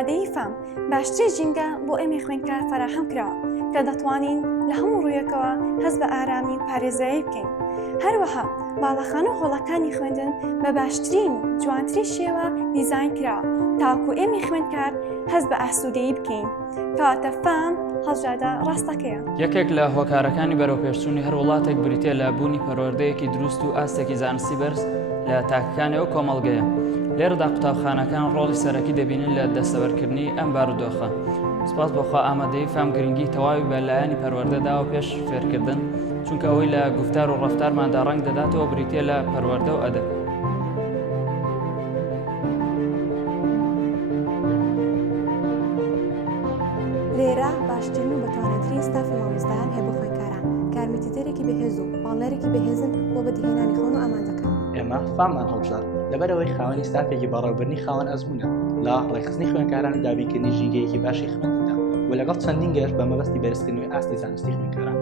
ئامادەیی فام باشترین ژینگە بۆ ئێمە خوێندکار فراهم کراوە کە دەتوانین لە هەموو ڕوویەکەوە هەست بە ئارامی و پارێزایی بکەین. هەروەها باڵەخانە و هۆڵەکانی خوێندن بە باشترین و جوانترین شێوە دیزاین کراوە تاکو ئێمە خوێندکار هەست بە ئاسوودەیی بکەین. کەواتە فام هەڵژادە ڕاستەکەیە. یەکێک لە هۆکارەکانی بەرەوپێشچوونی هەر وڵاتێک بریتە لە بوونی پەروەردەیەکی دروست و ئاستێکی زانستی بەرز لە تاکەکانی ئەو کۆمەڵگەیە. لێرەدا قوتابخانەکان ڕۆڵی سەرەکی دەبینن لە دەستەوەرکردنی ئەم بارودۆخە. سپاس بەخوا ئامادەی فام گرنگی تەواوی بەلایەنی پەروەردەداوە پێش فێرکردن، چونکە ئەوەی لە گفتار و ڕەفتارماندا ڕەنگ دەداتەوە بریتە لە پەروەردە و ئەدەب. لێرە باشترین و بەتوانێترین ستافی مامۆستایان هەیە بۆ خوێندکاران، کارمەتیدەرێکی بەهێز و باڵێرێکی بەهێزن بۆ بەدیهێنانی خۆن و ئامانجەکان. ئێمە فاممان هەڵبژار لەبەرەوەی خاوەنی ستافێکی بەڕێوەبردنی خاوەن ئەزموونە لە ڕێکخستنی خوێندکاران و دابینکردنی ژینگەیەکی باشی خوێندندا و لەگەڵ چەندین گەشت بە مەبەستی بەرزکردنەوەی ئاستی زانستی خوێندکاران.